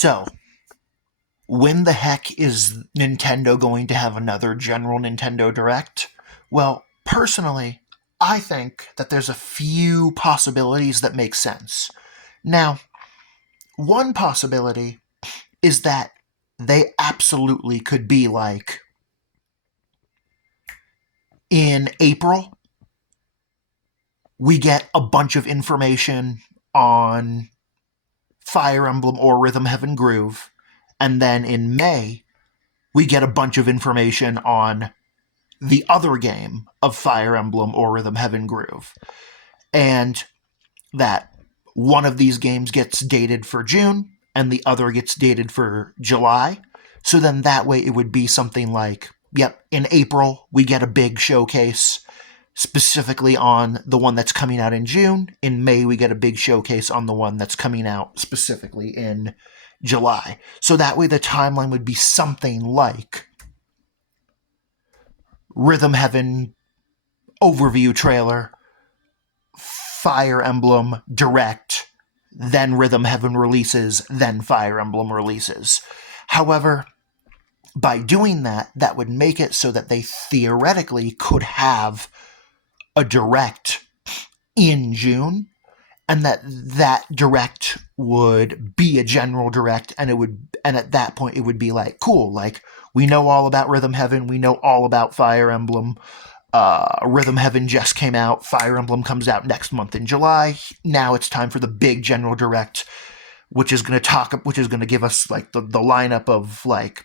So, when the heck is Nintendo going to have another general Nintendo Direct? Well, personally, I think that there's a few possibilities that make sense. Now, one possibility is that they absolutely could be like in April, we get a bunch of information on Fire Emblem or Rhythm Heaven Groove, and then in May, we get a bunch of information on the other game of Fire Emblem or Rhythm Heaven Groove. And that one of these games gets dated for June and the other gets dated for July. So then that way it would be something like, yep, in April we get a big showcase specifically on the one that's coming out in June. In May we get a big showcase on the one that's coming out specifically in July. So that way the timeline would be something like Rhythm Heaven overview trailer, Fire Emblem Direct, then Rhythm Heaven releases, then Fire Emblem releases. However, by doing that, that would make it so that they theoretically could have a Direct in June, and that Direct would be a general Direct, and at that point it would be like, cool, like, we know all about Rhythm Heaven, we know all about Fire Emblem. Rhythm Heaven just came out. Fire Emblem comes out next month in July. Now it's time for the big general Direct, which is going to give us like the lineup of like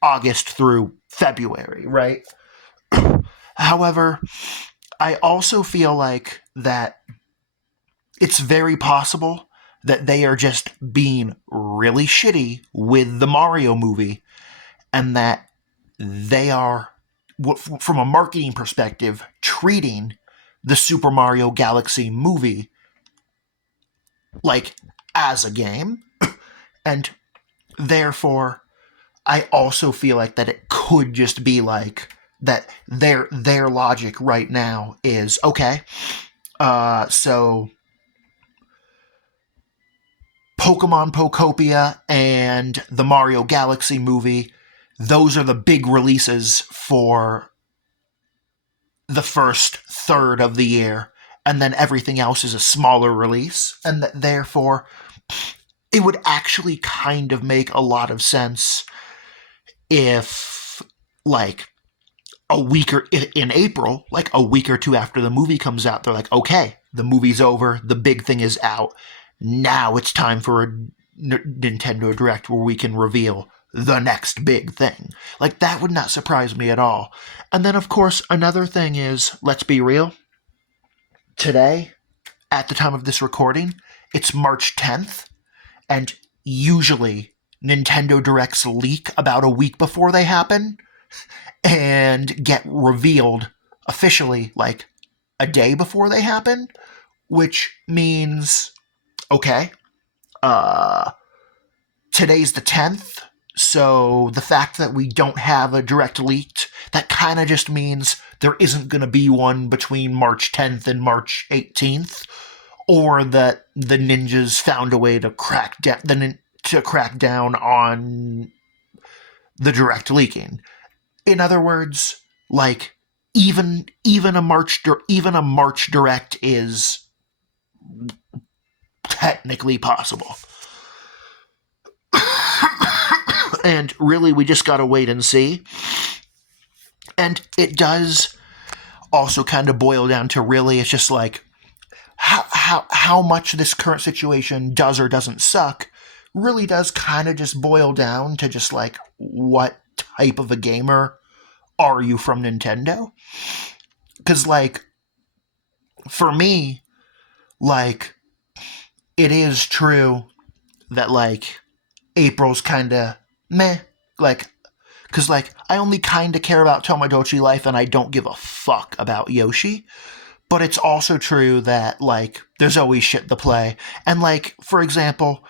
August through February, right? However, I also feel like that it's very possible that they are just being really shitty with the Mario movie, and that they are, from a marketing perspective, treating the Super Mario Galaxy movie like as a game. And therefore, I also feel like that it could just be like that their logic right now is, okay, so Pokemon Pokopia and the Mario Galaxy movie, those are the big releases for the first third of the year, and then everything else is a smaller release, and that therefore it would actually kind of make a lot of sense if, like, in April, like a week or two after the movie comes out, they're like, okay, the movie's over, the big thing is out, now it's time for a Nintendo Direct where we can reveal the next big thing. Like, that would not surprise me at all. And then, of course, another thing is, let's be real, today, at the time of this recording, it's March 10th, and usually Nintendo Directs leak about a week before they happen and get revealed officially like a day before they happen, which means, okay, today's the 10th, so the fact that we don't have a Direct leaked, that kind of just means there isn't going to be one between March 10th and March 18th, or that the ninjas found a way to crack down on the Direct leaking. In other words, like, even a March Direct is technically possible. And really, we just gotta wait and see. And it does also kind of boil down to, really, it's just like, how much this current situation does or doesn't suck really does kind of just boil down to just like, what type of a gamer are you from Nintendo? Because, like, for me, like, it is true that, like, April's kind of meh, like, because, like, I only kind of care about Tomodachi Life and I don't give a fuck about Yoshi. But it's also true that, like, there's always shit to play. And, like, for example,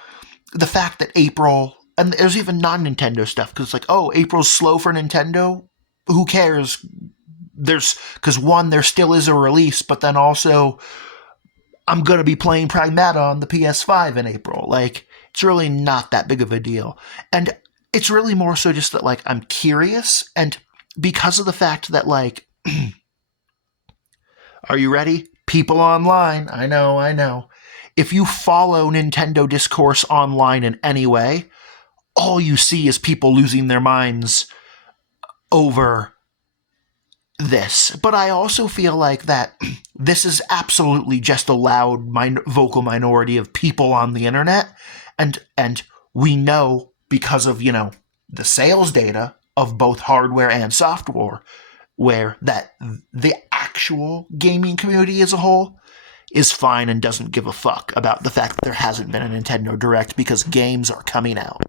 the fact that April, and there's even non-Nintendo stuff, because it's like, oh, April's slow for Nintendo? Who cares? Because one, there still is a release, but then also, I'm going to be playing Pragmata on the PS5 in April. Like, It's really not that big of a deal. And it's really more so just that, like, I'm curious, and because of the fact that, like, are you ready? People online. I know. If you follow Nintendo discourse online in any way, all you see is people losing their minds over this. But I also feel like that this is absolutely just a loud vocal minority of people on the internet, and we know because of, the sales data of both hardware and software, where that the actual gaming community as a whole is fine and doesn't give a fuck about the fact that there hasn't been a Nintendo Direct because games are coming out.